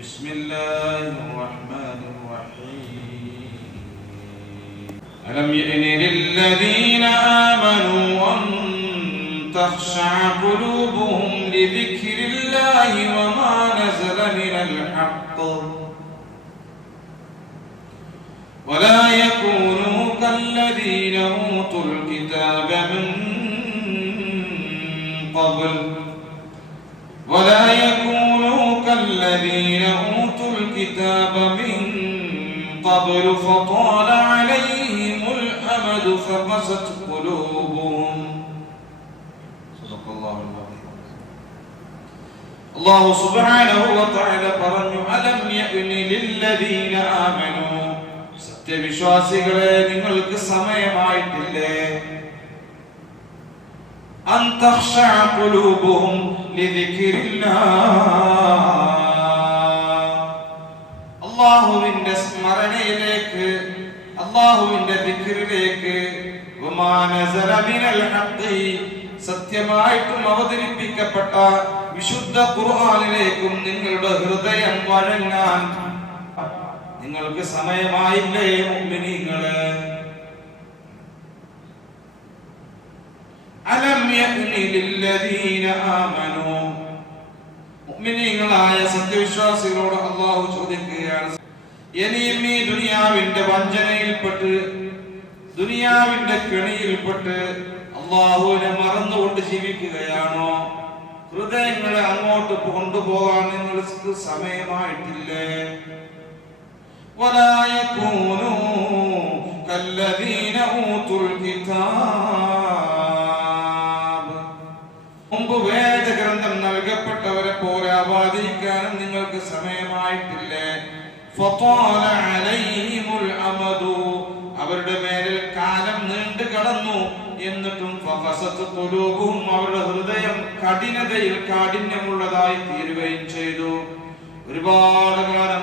بسم الله الرحمن الرحيم ألم يئن للذين آمنوا أن تخشع قلوبهم لذكر الله وما نزل من الحق ولا يكونوا كالذين أوتوا الكتاب من قبل فطال عليهم الأمد فقست قلوبهم صدق الله العظيم. الله سبحانه وتعالى പറഞ്ഞു അലം യഅ്നി ലില്ലദീന ആമനൂ, സത്യവിശ്വാസികളെ നിങ്ങൾക്ക് സമയമായിട്ടില്ലേ, അൻ തഖ്ശഅ ഖുലൂബുഹും ലിദിക്രില്ലാഹ്, അല്ലാഹുവിന്റെ സ്മരണയിലേക്ക്, അല്ലാഹുവിന്റെ ദിക്റിലേക്ക്, വമാ നസല മിനൽ ഹഖ്, സത്യമായിട്ടും അവതരിപ്പിക്കപ്പെട്ട വിശുദ്ധ ഖുർആനിലേക്കും നിങ്ങളുടെ ഹൃദയം വഴങ്ങാൻ നിങ്ങൾക്ക് സമയമായില്ലേ മുഅ്മിനീങ്ങളെ? അലം യഅ്നി ലില്ലദീന ആമനൂ, മുഅ്മിനീങ്ങളായ സത്യവിശ്വാസികളോട് അല്ലാഹു ചോദിക്കുകയാണ്, ഇനിയും ഈ ദുനിയാവിന്റെ വഞ്ചനയിൽപ്പെട്ട്, ദുനിയാവിന്റെ കെണിയിൽപ്പെട്ട് അല്ലാഹുവിനെ മറന്നുകൊണ്ട് ജീവിക്കുകയാണോ? ഹൃദയങ്ങളെ അങ്ങോട്ട് കൊണ്ടുപോകാൻ നിങ്ങൾക്ക് സമയമായിട്ടില്ലേ? ولا يكونوا كالذين أوتوا الكتاب, മുമ്പ് വേദഗ്രന്ഥം നൽകപ്പെട്ടവരെ പോലെ ആവാതിരിക്കാനും നിങ്ങൾക്ക് സമയമായിട്ടില്ലേ? فطال عليهم الأمد, അവരുടെ മേലിൽ കാലം നീണ്ടു കടന്നു, എന്നിട്ടും فقست قلوبهم, അവരുടെ ഹൃദയം കഠിനതയിൽ കാഠിന്യമുള്ളതായി തീരുകയും ചെയ്തു. ഒരുപാട് കാലം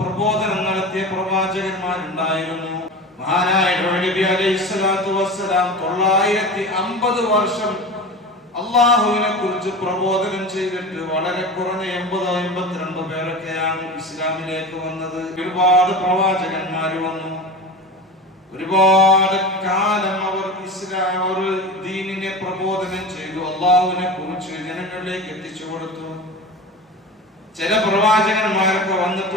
പ്രബോധനം നടത്തിയ പ്രവാചകന്മാരുണ്ടായിരുന്നു. മഹാനായ നബി അലൈഹിസ്സലാത്തു വസ്സലാം 950 വർഷം അല്ലാഹുവിനെ കുറിച്ച് പ്രബോധനം ചെയ്തിട്ട് വളരെ കുറഞ്ഞ 82 പേരൊക്കെയാണ് ഇസ്ലാമിലേക്ക് വന്നത്. ഒരുപാട് പ്രവാചകന്മാർ വന്നു, ഒരുപാട് കാലം അവർ ദീനിനെ പ്രബോധനം ചെയ്തു, അല്ലാഹുവിനെ കുറിച്ച് ജനങ്ങളിലേക്ക് എത്തിച്ചു കൊടുത്തു. ചില പ്രവാചകന്മാരൊക്കെ വന്നിട്ട്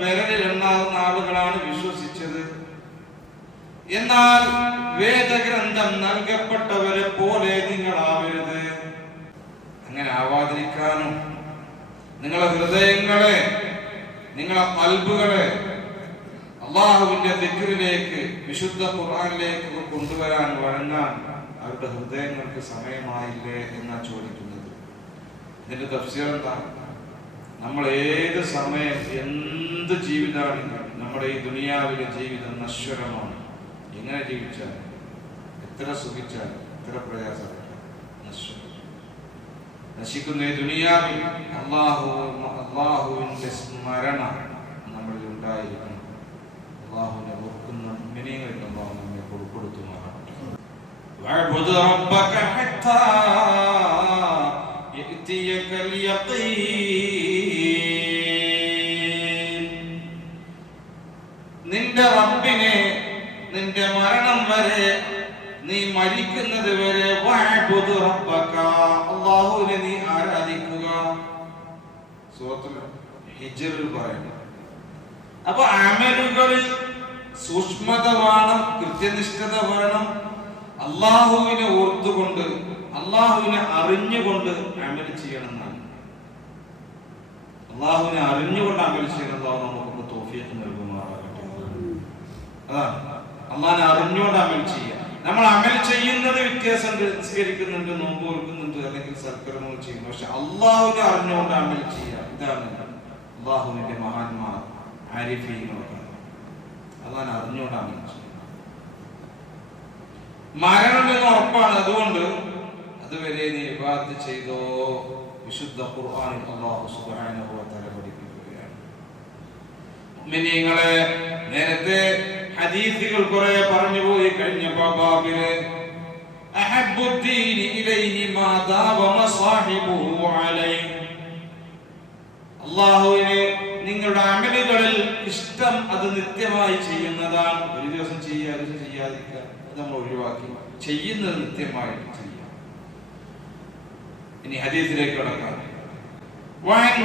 വിരലിൽ എണ്ണാവുന്ന ആളുകളാണ് വിശ്വസിച്ചത്. എന്നാൽ വേദഗ്രന്ഥം നൽകപ്പെട്ടവരെ പോലെ നിങ്ങളാവരുത്. അങ്ങനെ ആവാതിരിക്കാനും നിങ്ങളെ ഹൃദയങ്ങളെ, നിങ്ങളെ ഖൽബുകളെ അല്ലാഹുവിന്റെ ദിക്റിലേക്ക്, വിശുദ്ധ ഖുർആനിലേക്ക് കൊണ്ടുവരാൻ വഴങ്ങാൻ അവരുടെ ഹൃദയങ്ങൾക്ക് സമയമായില്ലേ എന്നാ ചോദിക്കുന്നത്. ഇതിന്റെ തഫ്സീർ എന്താ? നമ്മൾ ഏത് സമയം എന്ത് ജീവിതമാണെങ്കിലും നമ്മുടെ ഈ ദുനിയാവിലെ ജീവിതം നശ്വരമാണ്. എങ്ങനെ ജീവിച്ചാൽ, എത്ര സുഖിച്ചാൽ, എത്ര പ്രയാസപ്പെട്ടാൽ നശിക്കുന്ന ഈ ദുനിയാവിൽ അല്ലാഹുവിന്റെ സ്മരണ നമ്മളിൽ ഉണ്ടായിരിക്കണം. അല്ലാഹുവിനെ ഓർക്കുന്ന മുഅ്മിനീങ്ങൾക്ക് അല്ലാഹു നമ്മെ കൊടുത്തുമാറാകട്ടെ. വഅബ്ദു റബ്ബക ഹത്താ യഅതിയകൽ യഖീൻ, നിന്റെ റബ്ബിനെ നിന്റെ മരണം വരെ, നീ മരിക്കുന്നത് വരെ വഅബ്ദു റബ്ബക, അല്ലാഹുവിനെ നീ ആരാധിക്കുക. സൂറത്തുൽ ഹിജ്റിൽ പറയുന്നു. അപ്പോൾ അമലുകളിൽ സൂക്ഷ്മത വേണം, കൃത്യനിഷ്ഠത വേണം. അല്ലാഹുവിനെ ഓർത്തുകൊണ്ട്, അല്ലാഹുവിനെ അറിഞ്ഞുകൊണ്ട് അമൽ ചെയ്യണം എന്നാണ്. അല്ലാഹുവിനെ അറിഞ്ഞുകൊണ്ട് അമൽ ചെയ്യണം. അല്ലാഹു നമുക്ക് തൗഫീഖ് നൽകുമാറാകട്ടെ. അതാണ് അല്ലാഹുവിനെ അറിഞ്ഞുകൊണ്ട് അമൽ ചെയ്യുക. നമ്മൾ അമൽ ചെയ്യുന്നത് വ്യത്യാസമുണ്ട്, നിസ്കരിക്കുന്നുണ്ട്, നോമ്പ് കൊടുക്കുന്നുണ്ട്, അല്ലെങ്കിൽ സൽക്കർമ്മങ്ങൾ ചെയ്യുന്നു. പക്ഷെ അല്ലാഹുവിനെ അറിഞ്ഞുകൊണ്ട് അമൽ ചെയ്യുക, ഇതാണ് അല്ലാഹുവിന്റെ മഹാന്മാർ ആരിഫീങ്ങളൊക്കെ. അല്ലാഹുവിനെ അറിഞ്ഞുകൊണ്ട് അമൽ ചെയ്യുക. മരണം എന്ന് ഉറപ്പാണ്. അതുകൊണ്ട് അതുവരെ നീ ഇബാദത്ത് ചെയ്തോ. വിശുദ്ധ ഖുർആനിൽ അല്ലാഹു സുബ്ഹാനഹു വ തആല പഠിപ്പിക്കുകയാണ്. മുഅ്മിനീങ്ങളെ, നേരത്തെ ഹദീസുകൾ കുറെ പറഞ്ഞു പോയി കഴിഞ്ഞ ബാബിലെ അഹബ്ബുദ്ദീനി ഇലൈഹി മാ ദാവമ സാഹിബുഹു അലൈഹി, അല്ലാഹുവിനെ നിങ്ങളുടെ അമലുകളിൽ ഇഷ്ടം അത് നിത്യമായി ചെയ്യുന്നതാണ്. ഒരു ദിവസം ചെയ്യാതിരിക്കുക അത് നമ്മൾ ഒഴിവാക്കി ചെയ്യുന്നത് നിത്യമായിട്ട് ചെയ്യുക. ഇനി ഹദീസിലേക്ക് കടക്കാം. وعن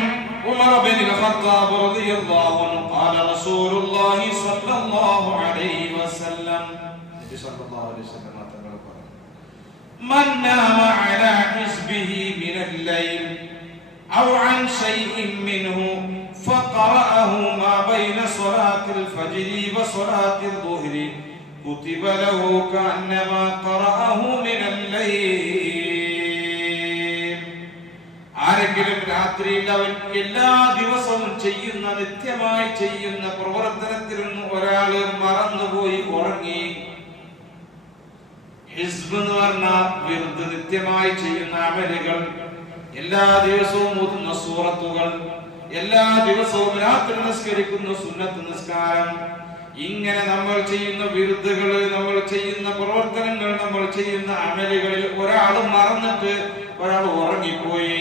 عمر بن الخطاب رضي الله عنه قال رسول الله صلى الله عليه وسلم النبي صلى الله عليه وسلم من نام على حزبه من الليل أو عن شيء منه فقرأه ما بين صلاة الفجر وصلاة الظهر كتب له كأنما قرأه من الليل. ആരെങ്കിലും രാത്രിയിൽ അവൻ എല്ലാ ദിവസവും ചെയ്യുന്ന നിത്യമായി ചെയ്യുന്ന പ്രവർത്തനത്തിൽ നിന്ന് ഒരാള് മറന്നുപോയി ഉറങ്ങി. ഹിസ്ബ് എന്ന് പറഞ്ഞാൽ വിർദ്, നിത്യമായി ചെയ്യുന്ന അമലുകൾ, എല്ലാ ദിവസവും ഓതുന്ന സൂറത്തുകൾ, എല്ലാ ദിവസവും രാത്രി നിസ്കരിക്കുന്ന സുന്നത്ത് നിസ്കാരം, ഇങ്ങനെ നമ്മൾ ചെയ്യുന്ന വിരുദ്ധകൾ, നമ്മൾ ചെയ്യുന്ന പ്രവർത്തനങ്ങൾ, നമ്മൾ ചെയ്യുന്ന അമലുകളിൽ ഒരാൾ മറന്നിട്ട് ഒരാൾ ഉറങ്ങിപ്പോയി.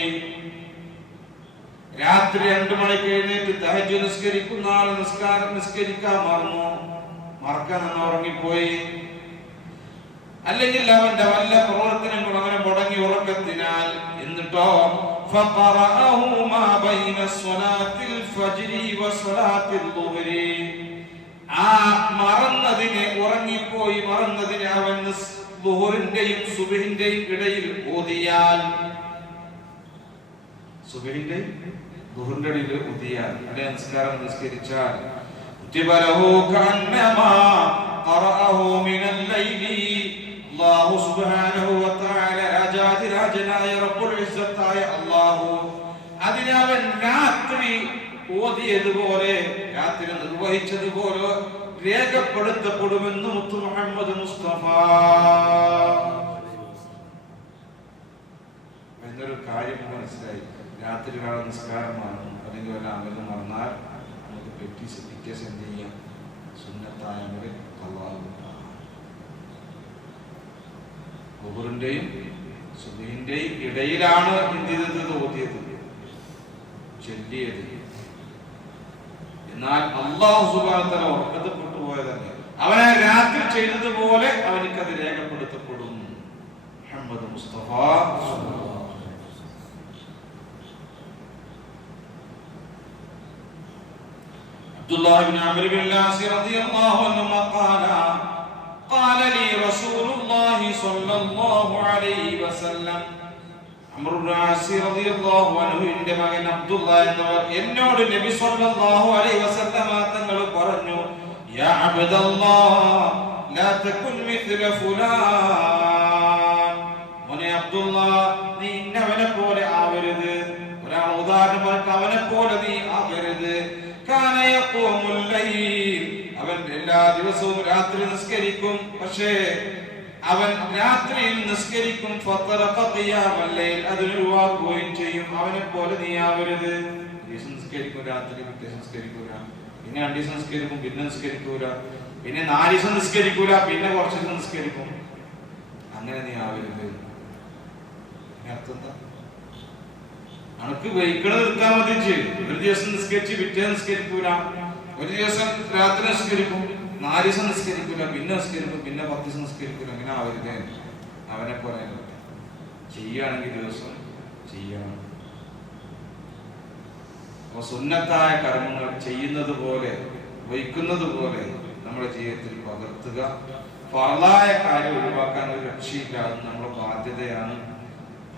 രാത്രി 2 മണിക്ക് എഴുന്നേറ്റ് തഹജ്ജുദ് നിസ്കരിക്കുന്ന ആൾ നിസ്കരിക്കാൻ മറക്കാൻ ഉറങ്ങിപ്പോയി. അല്ലെങ്കിൽ അവന്റെ വല്ല പ്രവർത്തനങ്ങളും അവനെ മുടങ്ങി ഉറക്കത്തിനാൽ. എന്നിട്ടോ ആ മറന്നതിനെ, ഉറങ്ങിപ്പോയി മറന്നതിനെ അവൻ ദുഹറിന്റെയും സുബ്ഹിന്റെയും ഇടയിൽ ഓതിയാൽ, സുബ്ഹിന്റെയും ദുഹറിന്റെ ഇടയിൽ ഓതിയാൽ, അല്ലെ നിസ്കാരം നിസ്കരിച്ചാൽ, അല്ലാഹു സുബ്ഹാനഹു വ തആല രാജാതിരാജനായ റബ്ബുൽ ഇസ്സത്തായ അല്ലാഹു അതിനെ അവൻ രാത്രി ഓതിയതുപോലെ, രാത്രി നിർവഹിച്ചതുപോലെ രേഖപ്പെടുത്തപ്പെടുമെന്ന് മുത്തു മുഹമ്മദ് മുസ്തഫ. എന്നൊരു കാര്യം മനസ്സിലായി. രാത്രി ഒരാൾ നിസ്കാരം മറന്നു അല്ലെങ്കിൽ വല്ല അമലും മറന്നാൽ നമുക്ക് പിറ്റേസ് എന്ത് ചെയ്യാം? സുന്നത്തായ അമല് അല്ലാഹു ദുഹറിന്റെയും സുബ്ഹിന്റെയും ഇടയിലാണ് എന്ത് ചെയ്തത്? ഓതിയത്, ചൊല്ലിയത്. എന്നാൽ അല്ലാഹു സുബ്ഹാനഹു വ തആല ഉറക്കത്തിൽപ്പെട്ടു പോയതല്ല, അവനെ രാത്രി ചെയ്തതുപോലെ അവനിക്കത് രേഖപ്പെടുത്തപ്പെടും. മുഹമ്മദ് മുസ്തഫ അബ്ദുല്ലാഹ് ഇബ്നു അംർ ബിൻ അൽ-ആസ് റളിയല്ലാഹു അൻഹു قال لي رسول الله صلى الله عليه وسلم. അംർ ഇബ്നു ആസ് റളിയല്ലാഹു അൻഹുവിന്റെ മകൻ അബ്ദുല്ലാഹ് എന്നവർ എന്നോട് നബി സല്ലല്ലാഹു അലൈഹി വസല്ലം തങ്ങൾ പറഞ്ഞു, യാ അബ്ദുല്ലാഹ് ലാ തകുൻ മിത്ല ഫുലാൻ. മോനെ അബ്ദുല്ലാഹ്, നീ ഇന്നവനെ പോലെ ആവരുത്. ഒരാൾ ഉദാഹരണമായിട്ട് അവനെ പോലെ നീ ആവരുത്. കാന യഖൂമുൽ ലൈൽ, അവൻ എല്ലാ ദിവസവും രാത്രി നിസ്കരിക്കും. പക്ഷേ അവൻ രാത്രിയിൽ നിസ്കരിക്കും. ഫതറഖ ഖിയാമൽ ലൈൽ, അതിനൊഴിവാക്കുകയും ചെയ്യും. അവനെ പോലെ നീ ആവരുത്. നിസ്കരിക്കും രാത്രി, പിറ്റേ നിസ്കരിക്കൂല, പിന്നെ 2 ദിവസം നിസ്കരിക്കും, പിന്നെ നിസ്കരിക്കൂല, പിന്നെ 4 ദിവസം നിസ്കരിക്കൂല, പിന്നെ കുറച്ച് ദിവസം നിസ്കരിക്കും. അങ്ങനെ നീ ആവരുത്. അർത്ഥം എന്താ? അനക്ക് വൈക്കണത് എടുക്കാൻ മതി. ഒരു ദിവസം നിസ്കരിച്ച് പിറ്റേ നിസ്കരിക്കൂല, ഒരു ദിവസം രാത്രി നിസ്കരിക്കും, 4 ദിവസം നിസ്കരിക്കൂല, പിന്നെ നിസ്കരിക്കും, പിന്നെ 10 ദിവസം നിസ്കരിക്കൂല. അങ്ങനെ ആവരുതേ. അവനെ പോലെ ചെയ്യുകയാണെങ്കിൽ ദിവസം ചെയ്യണം. അപ്പൊ സുന്നത്തായ കർമ്മങ്ങൾ ചെയ്യുന്നത് പോലെ, വഹിക്കുന്നത് പോലെ നമ്മുടെ ജീവിതത്തിൽ പകർത്തുക. ഫർളായ കാര്യം ഒഴിവാക്കാൻ ഒരു രക്ഷയില്ല. അത് നമ്മുടെ ബാധ്യതയാണ്.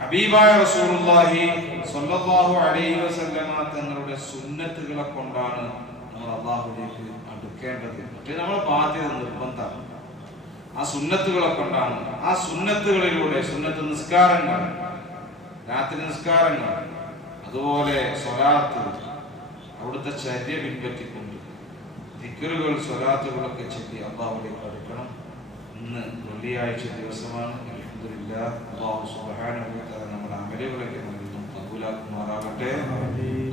ഹബീബായ റസൂലുള്ളാഹി സ്വല്ലല്ലാഹു അലൈഹി വസല്ലമ തങ്ങളുടെ സുന്നത്തുകളെ കൊണ്ടാണ് നമ്മൾ അല്ലാഹുവിലേക്ക് അടുക്കേണ്ടത്. മറ്റേ നമ്മുടെ ബാധ്യത നിർബന്ധമാണ്. ആ സുന്നത്തുകളെ കൊണ്ടാണ്. ആ സുന്നത്തുകളിലൂടെ, സുന്നത്ത് നിസ്കാരങ്ങൾ, രാത്രി നിസ്കാരങ്ങൾ, അതുപോലെ സ്വലാത്ത്, അവിടുത്തെ ചര്യ പിൻപറ്റിക്കൊണ്ട് ദിക്റുകൾ, സ്വലാത്തുകളൊക്കെ ചൊല്ലി അല്ലാഹുവിലേക്ക് അടുക്കണം. ഇന്ന് വെള്ളിയാഴ്ച ദിവസമാണ്. അൽഹംദുലില്ലാഹ്, അല്ലാഹു സുബ്ഹാനഹു വ തആല നമ്മുടെ അമലുകളൊക്കെ നൽകുന്നു കബൂലാക്കുമാറാകട്ടെ.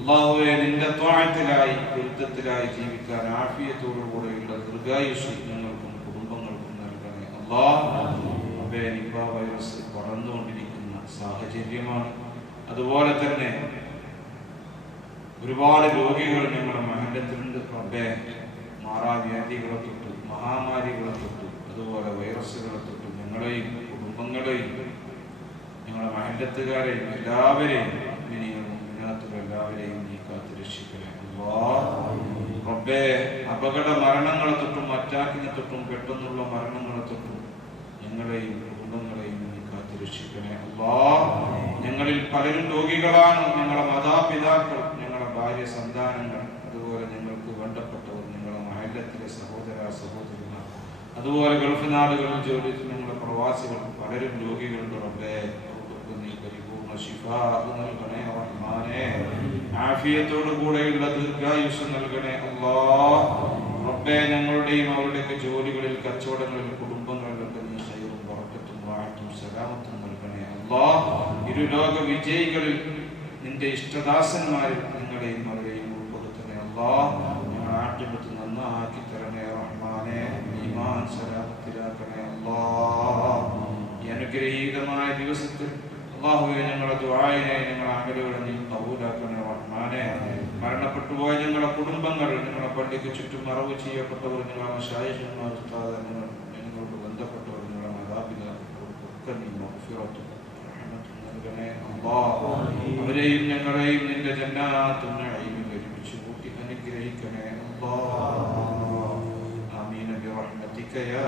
അല്ലാഹുവേ, നിന്റെ ത്വാഅത്തിലായി, പൊരുത്തത്തിലായി ജീവിക്കാൻ ആഫിയത്തോടുകൂടെയുള്ള ദീർഘായുസ്സ് ഞങ്ങൾക്കും കുടുംബങ്ങൾക്കും നൽകണേ അല്ലാഹ്. നിപ വൈറസ് വളർന്നുകൊണ്ടിരിക്കുന്ന സാഹചര്യമാണ്. അതുപോലെ തന്നെ ഒരുപാട് രോഗികൾ ഞങ്ങളുടെ മഹല്ലത്തിലുണ്ട് റബ്ബേ. മാറാവ്യാധികളെ തൊട്ട് മഹാമാരികളെ തൊട്ട് അതുപോലെ വൈറസുകളെ തൊട്ട് ഞങ്ങളെയും കുടുംബങ്ങളെയും ഞങ്ങളുടെ മഹല്ലത്തുകാരെയും എല്ലാവരെയും എല്ലാവരെയും നീ കാത്ത് രക്ഷിക്കണേ റബ്ബേ. അപകട മരണങ്ങളെ തൊട്ടും അറ്റാക്കിനെ തൊട്ടും പെട്ടെന്നുള്ള മരണങ്ങളെ തൊട്ടും ഞങ്ങളെയും കുടുംബങ്ങളെയും നീ കാത്ത് രക്ഷിക്കണേ ഞങ്ങളിൽ പലരും രോഗികളാണ്. ഞങ്ങളുടെ മാതാപിതാക്കൾ, ഞങ്ങളുടെ ഭാര്യ, സന്താനങ്ങൾ, അതുപോലെ ഞങ്ങൾക്ക് വേണ്ടപ്പെട്ടവർ, ഞങ്ങളുടെ മഹല്ലത്തിലെ സഹോദര സഹോദരിമാർ, അതുപോലെ ഗൾഫ് നാടുകളിൽ ജോലി ഞങ്ങളുടെ പ്രവാസികൾ പലരും രോഗികളുണ്ട് റബ്ബേ. നീ പരിപൂർണ്ണ ശിഫാ നൽകണേ റഹ്മാനേ. ആഫിയത്തോടു കൂടെയുള്ള ദീർഘായുസ് നൽകണേ റബ്ബേ. ഞങ്ങളുടെയും അവരുടെയൊക്കെ ജോലികളിൽ, കച്ചവടങ്ങളിൽ, കുടുംബങ്ങളിലൊക്കെ നീ ഖൈറും ബറക്കത്തും റാഹത്തും സലാമത്തും നൽകണേ ഇരുലോക വിജയികളിൽ നിന്റെ ഇഷ്ടദാസന്മാരിൽ നിങ്ങളെയും അവരെയും ഉൾപ്പെടുത്തണേ ഞങ്ങളുടെ ആട്ടിപത്ത് നന്നാക്കി തരണേ റഹ്മാനെ. ഈമാൻ സലാമത്തിലാക്കണേ ഈ അനുഗ്രഹീതമായ ദിവസത്തിൽ അല്ലാഹുവേ ഞങ്ങളുടെ ദുആയിനെ, ഞങ്ങളുടെ അമലുകളെ നീ കബൂലാക്കണേ റഹ്മാനെ. മരണപ്പെട്ടുപോയ ഞങ്ങളുടെ കുടുംബങ്ങൾ, ഞങ്ങളുടെ പള്ളിക്ക് ചുറ്റും മറവ് ചെയ്യപ്പെട്ടവർ, ഞങ്ങളുടെ ശായിഖന്മാർ, ഉസ്താദന്മാർ, ഞങ്ങൾക്ക് ബന്ധപ്പെട്ടവർ, ഞങ്ങളുടെ മാതാപിതാക്കൾക്കൊക്കെ നീ മഗ്ഫിറത്തും റഹ്മത്തും നൽകണേ അവരെയും ഞങ്ങളെയും നിന്റെ ജന്നാത്തുൻ നഈമിൽ ഒരുമിച്ച് കൂട്ടി അനുഗ്രഹിക്കണേ ആമീൻ ബിറഹ്മതിക യാ